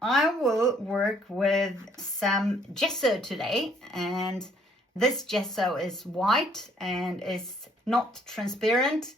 I will work with some gesso today, and this gesso is white and is not transparent,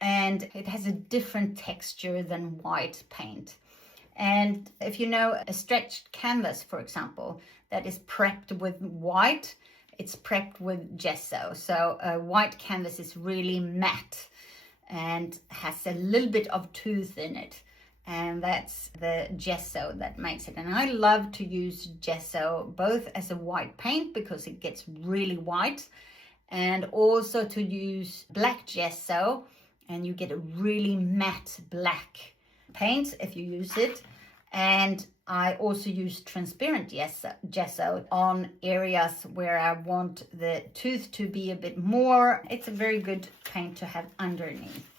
and it has a different texture than white paint. And if you know a stretched canvas, for example, that is prepped with white, it's prepped with gesso. So a white canvas is really matte and has a little bit of tooth in it. And that's the gesso that makes it. And I love to use gesso both as a white paint because it gets really white, and also to use black gesso, and you get a really matte black paint if you use it. And I also use transparent gesso on areas where I want the tooth to be a bit more. It's a very good paint to have underneath.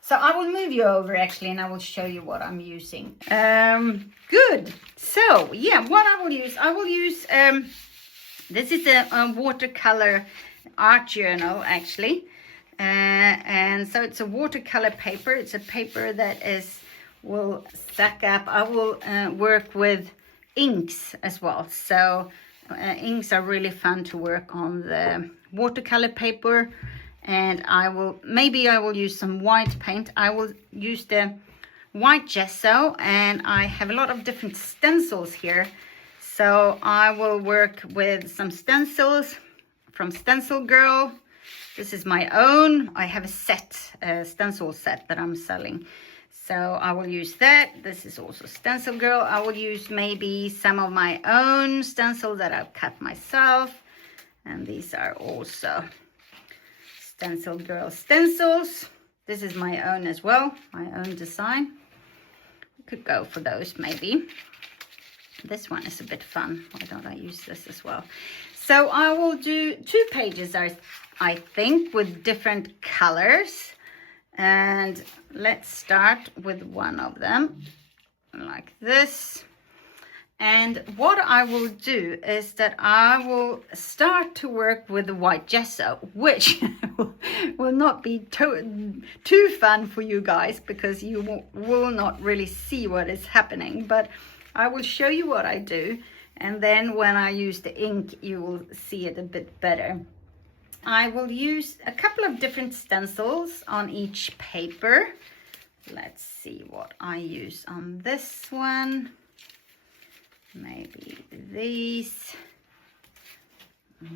So I will move you over actually, and I will show you what I'm using. Good. So yeah, what I will use, this is a watercolor art journal actually. And so it's a watercolor paper. It's a paper that will suck up. I will work with inks as well. So inks are really fun to work on the watercolor paper. And I will use some white paint. I will use the white gesso, and I have a lot of different stencils here. So I will work with some stencils from Stencil Girl. This is my own. I have a stencil set that I'm selling. So I will use that. This is also Stencil Girl. I will use maybe some of my own stencil that I've cut myself. And these are also Stencil Girl stencils. This is my own as well, my own design. We could go for those maybe. This one is a bit fun. Why don't I use this as well? So I will do 2 pages, I think, with different colors. And let's start with one of them, like this. And what I will do is that I will start to work with the white gesso, which will not be too fun for you guys because you will not really see what is happening. But I will show you what I do. And then when I use the ink, you will see it a bit better. I will use a couple of different stencils on each paper. Let's see what I use on this one. Maybe these.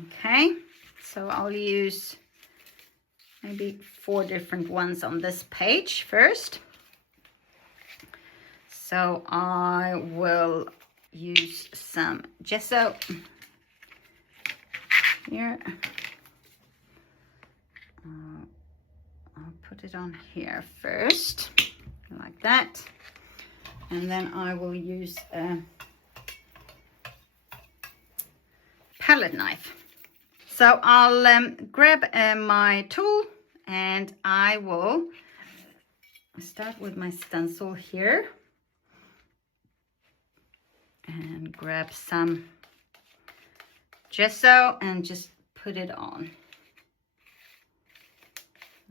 Okay, so I'll use maybe 4 different ones on this page first. So I will use some gesso here. I'll put it on here first, like that. And then I will use a palette knife. So I'll grab my tool, and I will start with my stencil here and grab some gesso and just put it on.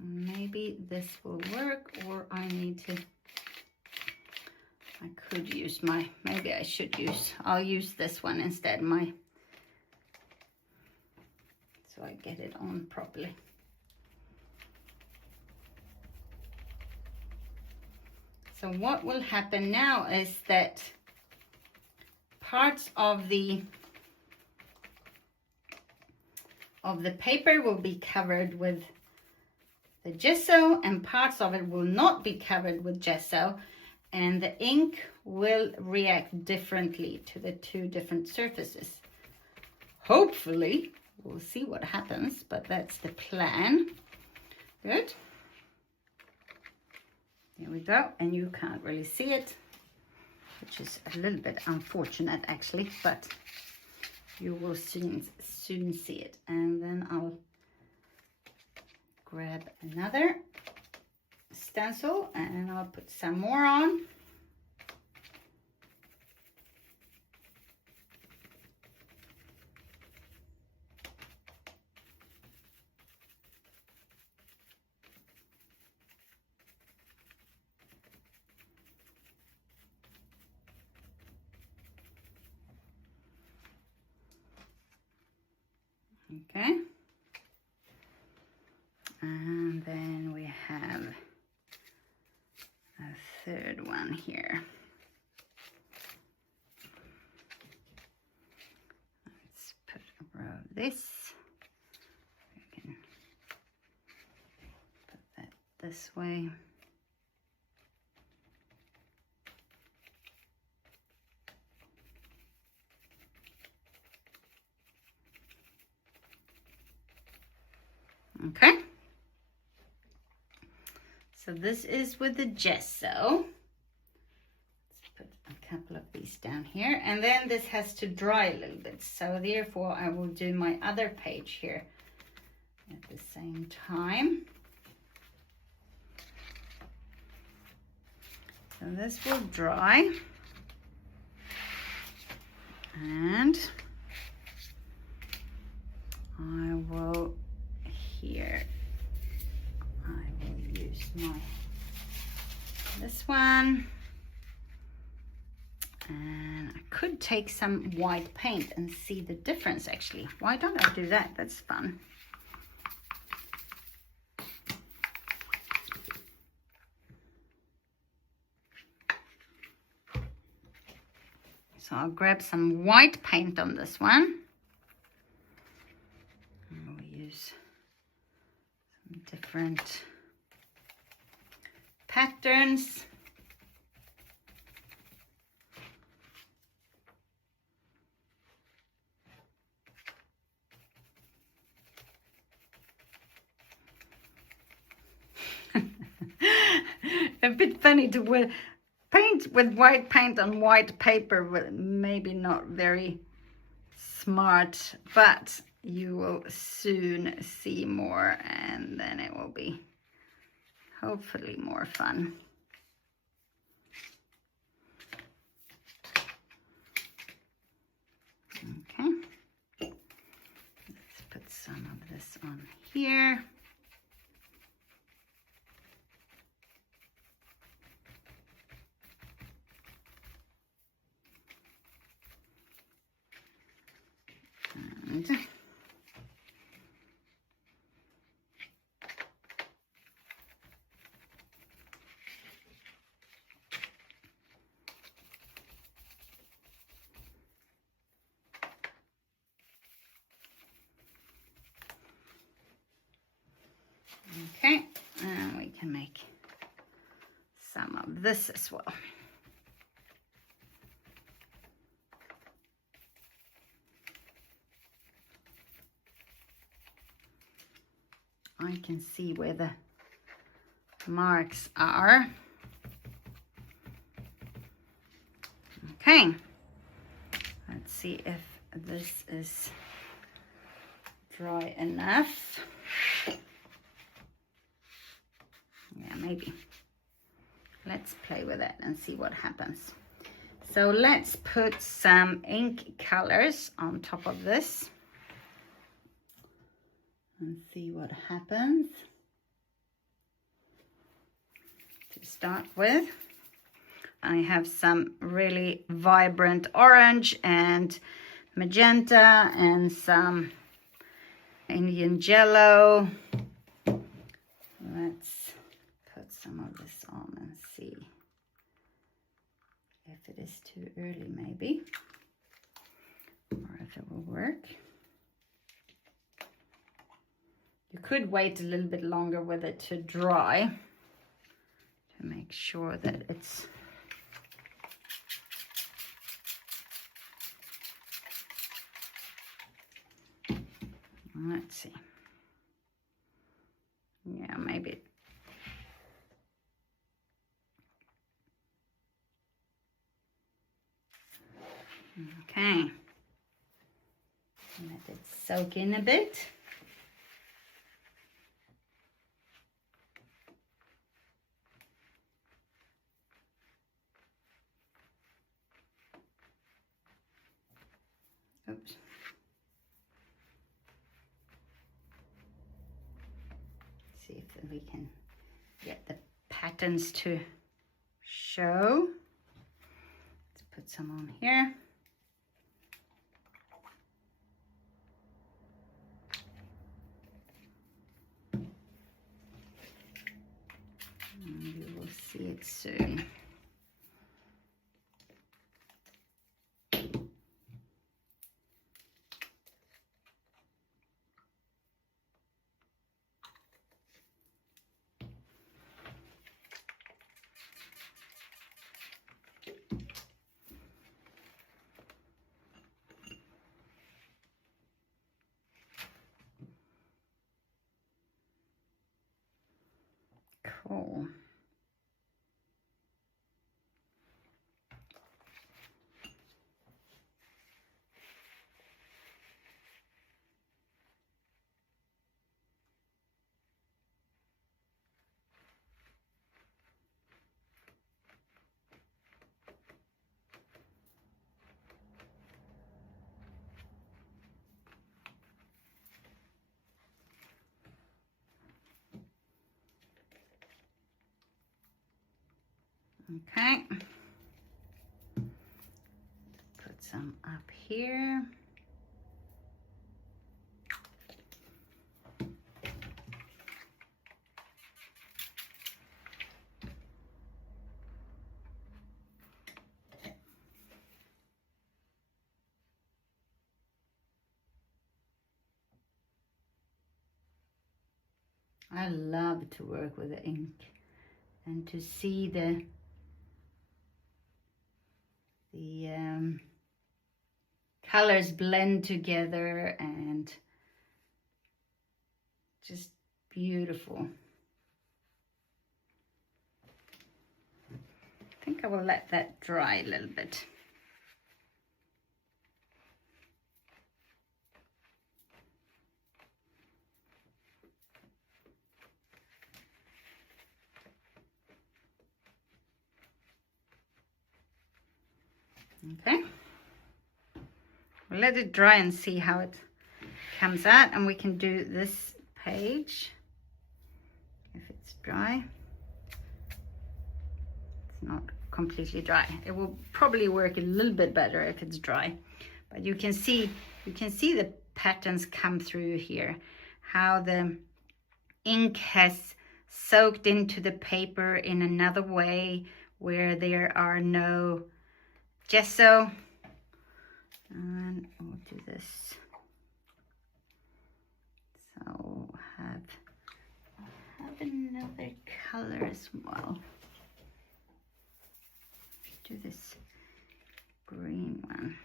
Maybe this will work, or I'll use this one instead, so I get it on properly. So what will happen now is that parts of the paper will be covered with the gesso, and parts of it will not be covered with gesso, and the ink will react differently to the 2 different surfaces. Hopefully, we'll see what happens, but that's the plan. Good. There we go, and you can't really see it, which is a little bit unfortunate actually, but you will soon see it. And then I'll grab another stencil and I'll put some more on. Okay. And then we have a third one here. Let's put a row of this. We can put that this way. Okay. So this is with the gesso. Let's put a couple of these down here. And then this has to dry a little bit. So therefore I will do my other page here at the same time. So this will dry. And I will here, I will use this one, and I could take some white paint and see the difference actually. Why don't I do that? That's fun. So I'll grab some white paint on this one. And we'll use some different patterns. A bit funny to paint with white paint on white paper, maybe not very smart, but you will soon see more, and then it will be hopefully more fun. Okay, let's put some of this on here. And okay, and we can make some of this as well. I can see where the marks are. Okay, let's see if this is dry enough. Yeah, maybe. Let's play with it and see what happens. So let's put some ink colors on top of this and see what happens. To start with, I have some really vibrant orange and magenta and some Indian yellow. Let's put some of this on and see if it is too early maybe, or if it will work. You could wait a little bit longer with it to dry to make sure that it's let's see. Yeah, maybe. Okay. Let it soak in a bit. Oops. See if we can get the patterns to show. Let's put some on here. soon. Cool. Okay. Put some up here. I love to work with the ink and to see the colors blend together, and just beautiful. I think I will let that dry a little bit. Okay, we'll let it dry and see how it comes out, and we can do this page if it's dry. It's not completely dry. It will probably work a little bit better if it's dry, but you can see the patterns come through here, how the ink has soaked into the paper in another way where there are no gesso. And we'll do this. So have another color as well. Do this green one.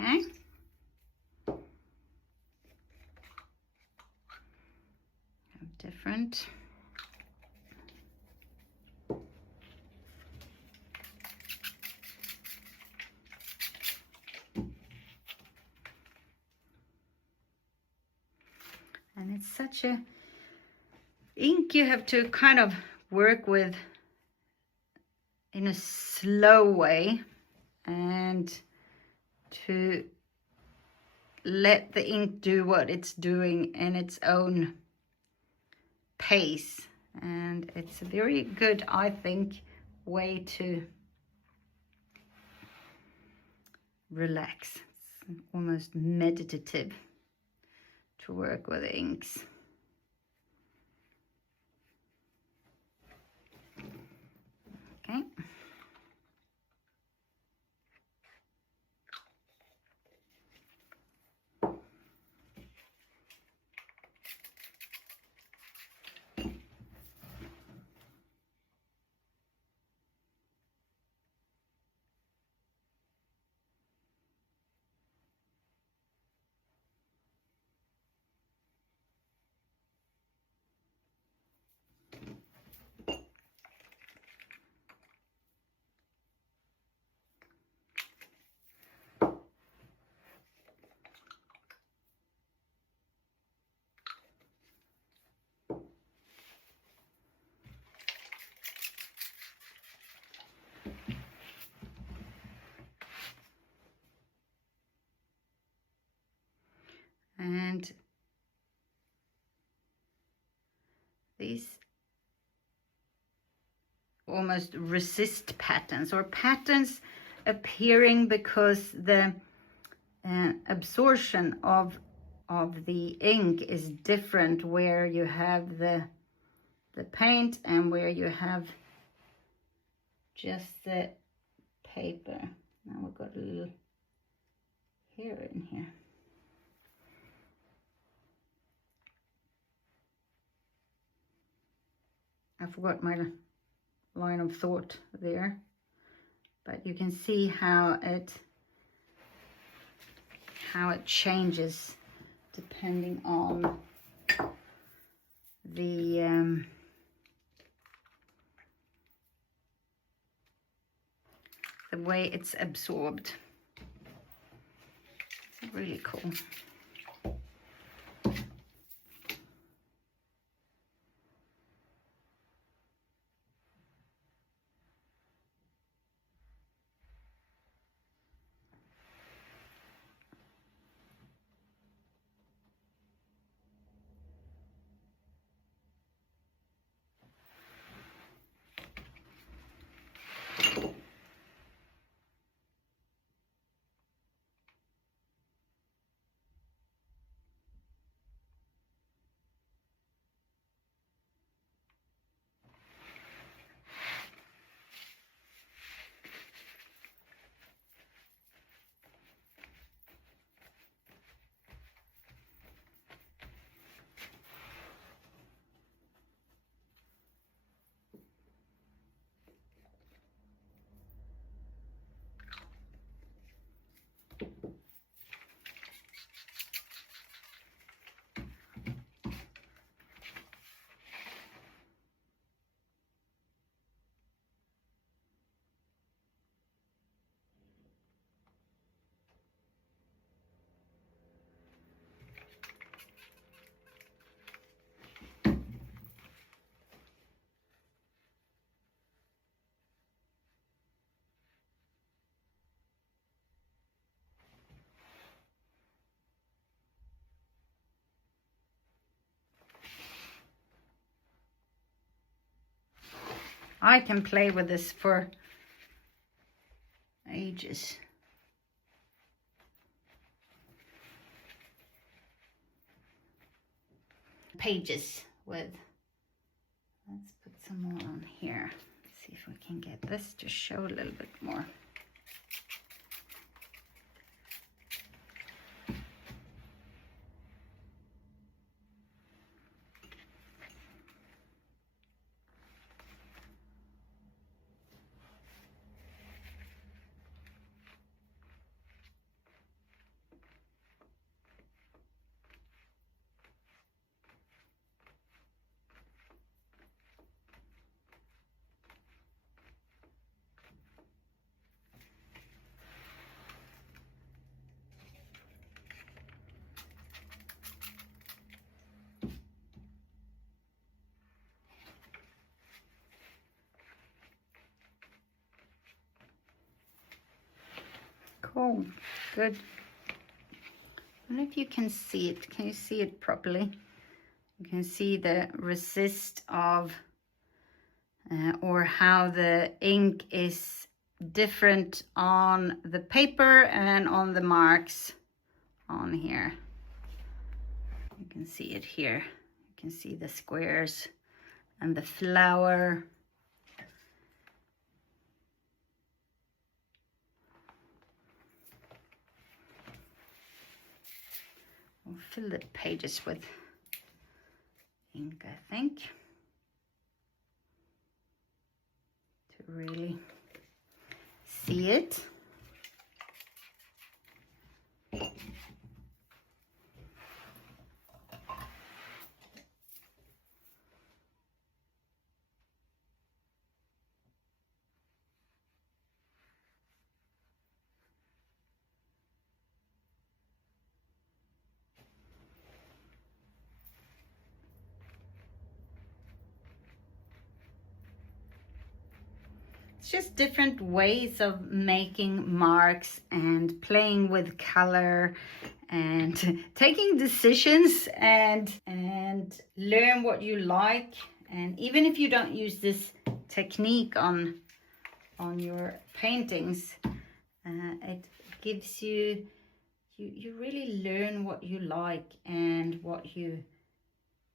Okay. Have different. And it's such a ink you have to kind of work with in a slow way, and to let the ink do what it's doing in its own pace. And it's a very good, I think, way to relax. It's almost meditative to work with inks. Okay. And these almost resist patterns, or patterns appearing because the absorption of of the ink is different where you have the paint and where you have just the paper. Now we've got a little hair in here. I forgot my line of thought there, but you can see how it changes depending on the way it's absorbed. It's really cool. I can play with this for ages. Pages with, let's put some more on here. Let's see if we can get this to show a little bit more. Cool, good. I don't know if you can see it. Can you see it properly? You can see the resist of, or how the ink is different on the paper and on the marks on here. You can see it here. You can see the squares and the flower. We'll fill the pages with ink, I think, to really see it. It's just different ways of making marks and playing with color and taking decisions and learn what you like. And even if you don't use this technique on your paintings, it gives you you really learn what you like and what you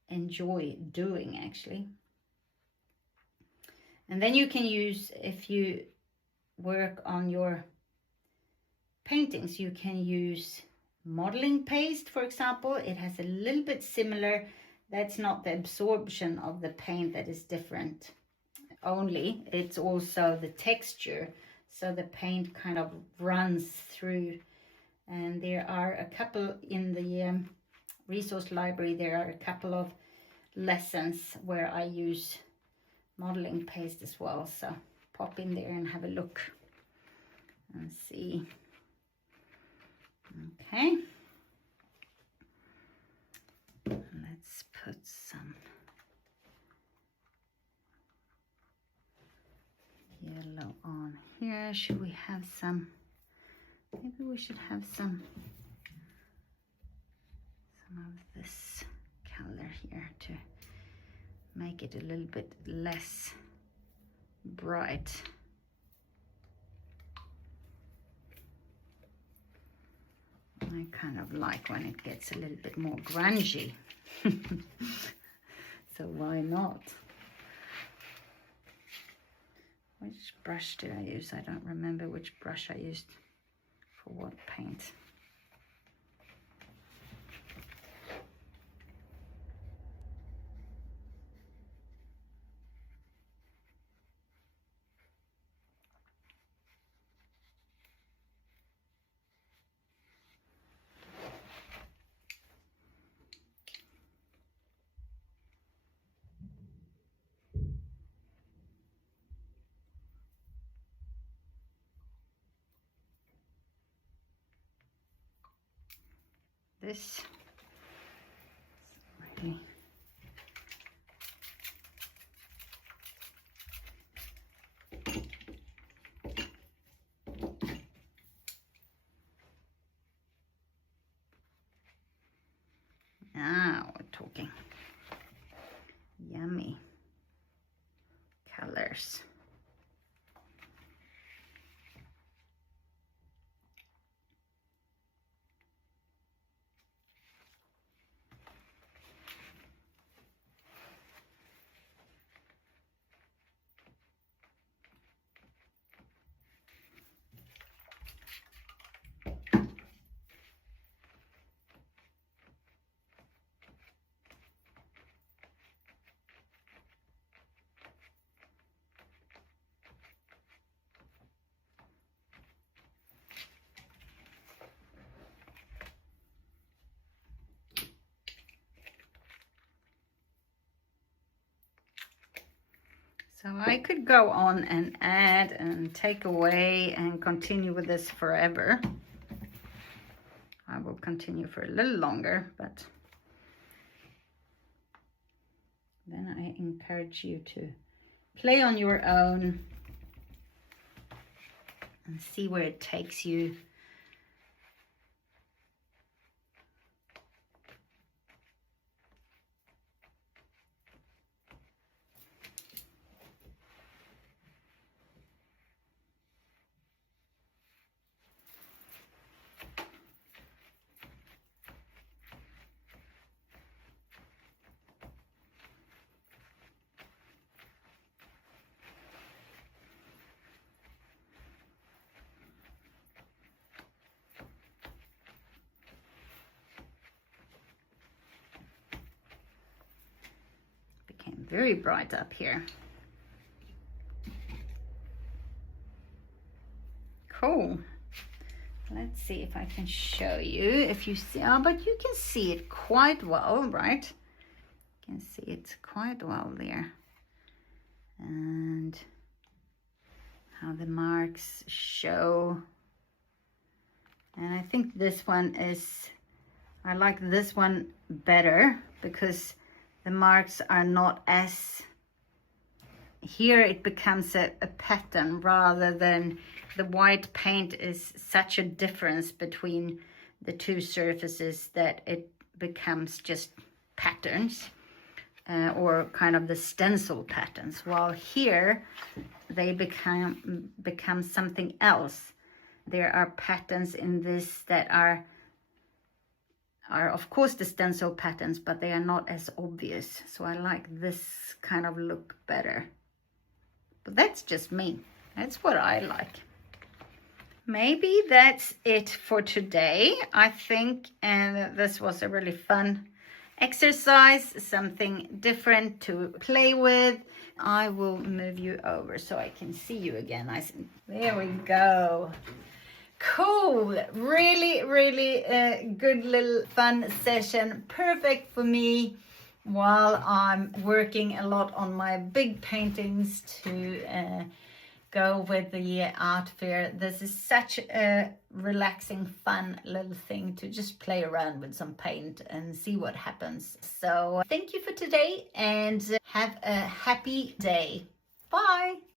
enjoy doing, actually. And then you can use, if you work on your paintings, you can use modeling paste, for example. It has a little bit similar. That's not the absorption of the paint that is different only, it's also the texture, so the paint kind of runs through. And there are a couple in the resource library, there are a couple of lessons where I use modeling paste as well, so pop in there and have a look and see. Okay, let's put some yellow on here. Should we have some, maybe we should have some of this color here to make it a little bit less bright. I kind of like when it gets a little bit more grungy. So why not? Which brush did I use? I don't remember which brush I used for what paint. This really now we're talking yummy colors. So I could go on and add and take away and continue with this forever. I will continue for a little longer, but then I encourage you to play on your own and see where it takes you. Very bright up here. Cool. Let's see if I can show you, if you see, oh, but you can see it quite well, right? You can see it quite well there. And how the marks show. And I think this one is, I like this one better because the marks are not as, here it becomes a pattern rather than the white paint is such a difference between the two surfaces that it becomes just patterns or kind of the stencil patterns, while here they become something else. There are patterns in this that are are of course the stencil patterns, but they are not as obvious. So I like this kind of look better. But that's just me. That's what I like. Maybe that's it for today. I think this was a really fun exercise, something different to play with. I will move you over so I can see you again. There we go. Cool. Really, really good little fun session. Perfect for me while I'm working a lot on my big paintings to go with the art fair. This is such a relaxing, fun little thing to just play around with some paint and see what happens. So thank you for today and have a happy day. Bye.